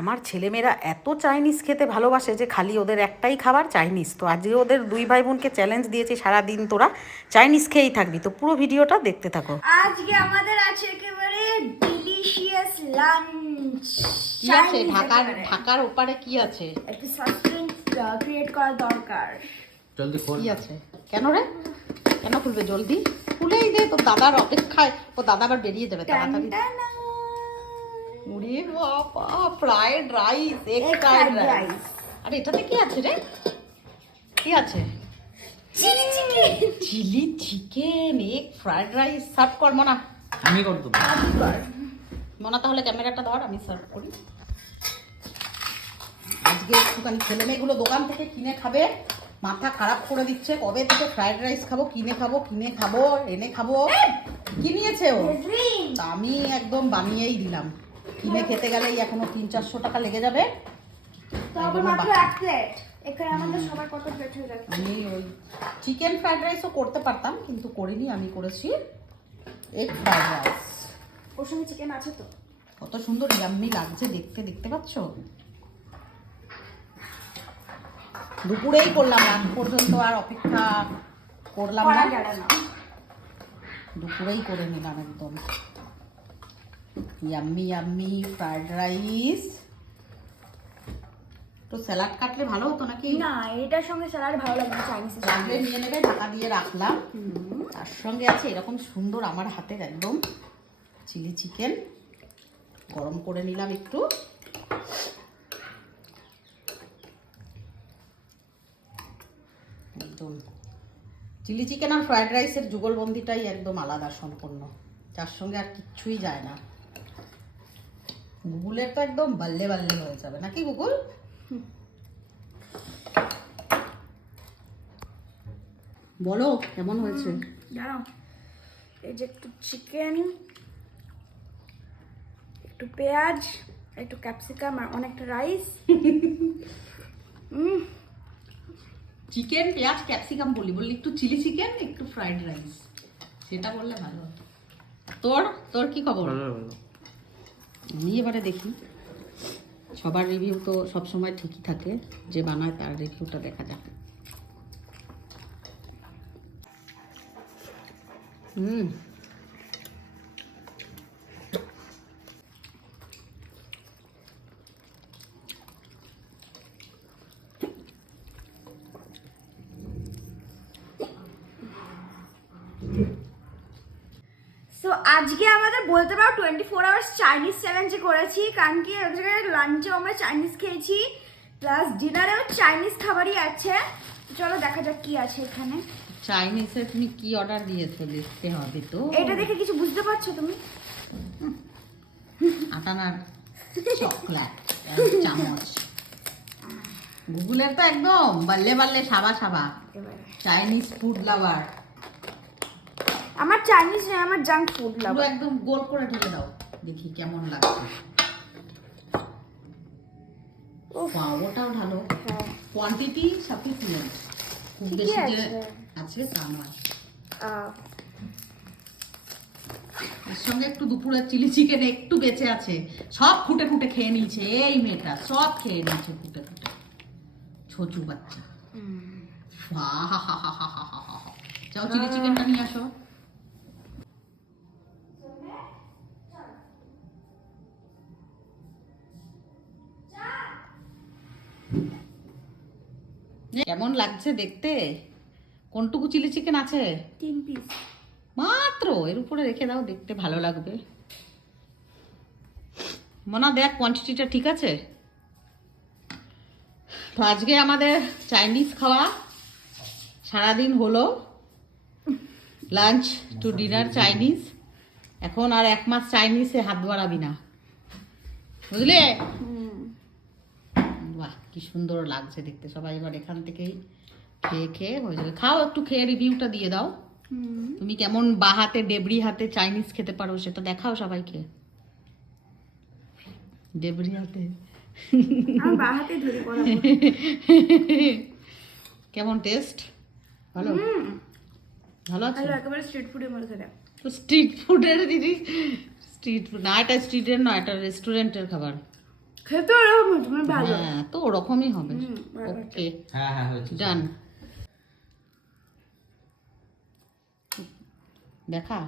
আমার ছেলেমেয়েরা এত চাইনিজ খেতে ভালোবাসে যে খালি ওদের একটাই খাবার চাইনিজ। তো আজকে ওদের দুই ভাই বোনকে চ্যালেঞ্জ দিয়েছি, সারাদিন তোরা চাইনিজ খেয়েই থাকবি। তো পুরো ভিডিওটা দেখতে থাকো। আজকে আমাদের আছে একেবারে ডিলিশিয়াস লাঞ্চ। কি আছে ঢাকার ওপারে কি আছে? একটু সাসপেন্স ক্রিয়েট করা দরকার। জলদি খোল। কি আছে? কেন রে, কেন খুলবে? জলদি খুলেই দে, তোর দাদার অপেক্ষায়। ও দাদা আবার বেরিয়ে যাবে তাড়াতাড়ি। ওরে বাবা, fried rice, egg fried rice. আরে এটাতে কি আছে রে? কি আছে? Chilli chicken, egg fried rice. Serve কর মনা। আমি করতে মনা তাহলে ক্যামেরাটা ধর, আমি সার্ভ করি। আজকে একটুখানি ছেলে মেয়েগুলো দোকান থেকে কিনে খাবে, মাথা খারাপ করে দিচ্ছে। কবে থেকে ফ্রাইড রাইস খাবো, কিনে খাবো, এনে খাবো। কি নিয়েছে ও? তা আমি একদম বানিয়েই দিলাম। কিনে খেতে গেলেই এখনো 300-400 টাকা লেগে যাবে। আমি ওই চিকেন ফ্রাইড রাইসও করতে পারতাম, কিন্তু করিনি। আমি করেছি এগ ফ্রাইড রাইস। ওর সঙ্গে চিকেন আছে তো। কত সুন্দর ইয়াম্মি লাগছে দেখতে, দেখতে পাচ্ছ? দুপুরেই করলাম, রাত পর্যন্ত আর অপেক্ষা করলাম না। দুপুরেই করে নিলাম একদম। Yummy yummy fried rice. তো স্যালাড কাটলে ভালো হতো নাকি? না, এটার সঙ্গে স্যালাড ভালো লাগে না। চাইনিজ রাখলে নিয়ে নেবে, ঢাকা দিয়ে রাখলাম। তার সঙ্গে আছে এরকম সুন্দর আমার হাতের একদম চিলি চিকেন। গরম করে নিলাম একটু। একদম চিলি চিকেন আর ফ্রাইড রাইসের যুগলবন্দিটাই একদম আলাদা সম্পূর্ণ। যার সঙ্গে আর কিচ্ছুই যায় না। গুগলের তো একদম বাল্লে বাল্লে হয়ে যাবে নাকি গুগল? বলো কেমন হয়েছে? জানো, এই যে একটু চিকেন, একটু পেঁয়াজ, একটু ক্যাপসিকাম আর অনেকটা রাইস। চিকেন পেঁয়াজ ক্যাপসিকাম বললি একটু চিলি চিকেন, একটু ফ্রাইড রাইস, সেটা বললে ভালো হতো। তোর কি খবর? আমি এবারে দেখি। সবার রিভিউ তো সবসময় ঠিকই থাকে, যে বানায় তার রিভিউটা দেখা যাক। সো আজকে আমাদের বলতে পারো 24 আওয়ার্স চাইনিজ চ্যালেঞ্জ করেছি, কারণ কি এক জায়গায় লাঞ্চেও আমরা চাইনিজ খেয়েছি, প্লাস ডিনারেও চাইনিজ খাবারই আছে। চলো দেখা যাক কি আছে এখানে। চাইনিজে তুমি কি অর্ডার দিয়েছো দেখতে হবে তো। এটা দেখে কিছু বুঝতে পারছো তুমি? আটানার চকলেট চামচ। গুগলের তো একদম বাল্লে বাল্লে সাবা সাবা। Chinese food lover. আমার চাইনিজ নয়, আমার জাঙ্ক ফুড পুরো লাভার। একদম গোল করে ঢেলে দাও, দেখি কেমন লাগছে। ওটাও ভালো, কোয়ান্টিটি সাফিসিয়েন্ট। খুব বেশি যে আছে তা নয়। এর সঙ্গে একটু দুপুরের চিলি চিকেন একটু বেঁচে আছে, সব খুঁটে খুঁটে খেয়ে নিয়েছে। এই মেয়েটা সব খেয়ে নিয়েছে খুঁটে খুঁটে, ছোচু বাচ্চা। যাও চিলি চিকেনটা নিয়ে আসো। কেমন লাগছে দেখতে? কোনটুকু চিলি চিকেন আছে? 3 পিস মাত্র। এর উপরে রেখে দাও, দেখতে ভালো লাগবে। মনা দেখ কোয়ান্টিটিটা ঠিক আছে। তো আজকে আমাদের চাইনিজ খাওয়া সারাদিন হলো, লাঞ্চ টু ডিনার চাইনিজ। এখন আর 1 মাস চাইনিজে হাত বাড়াবি না, বুঝলে? বাহ কি সুন্দর লাগছে দেখতে। সবাই এবার এখান থেকেই খেয়ে খেয়ে হয়ে যাবে। খাও, একটু খেয়ে রিভিউটা দিয়ে দাও। তুমি কেমন বাহাতে ডেবরি হাতে চাইনিজ খেতে পারো সেটা দেখাও সবাইকে। ডেবরি হাতে আমি বাহাতে ধরি বলো। কেমন টেস্ট? ভালো ভালো আছে? একেবারে স্ট্রিট ফুডের মতো থাকে। তো স্ট্রিট ফুডের দিদি, স্ট্রিট ফুড না, এটা স্ট্রিটের না, এটা রেস্টুরেন্টের খাবার। খেতে ওরকম হচ্ছে, মানে ভালো। হ্যাঁ তো ওরকমই হবে। ভালো। ওকে হ্যাঁ হ্যাঁ হয়েছে ডান। দেখা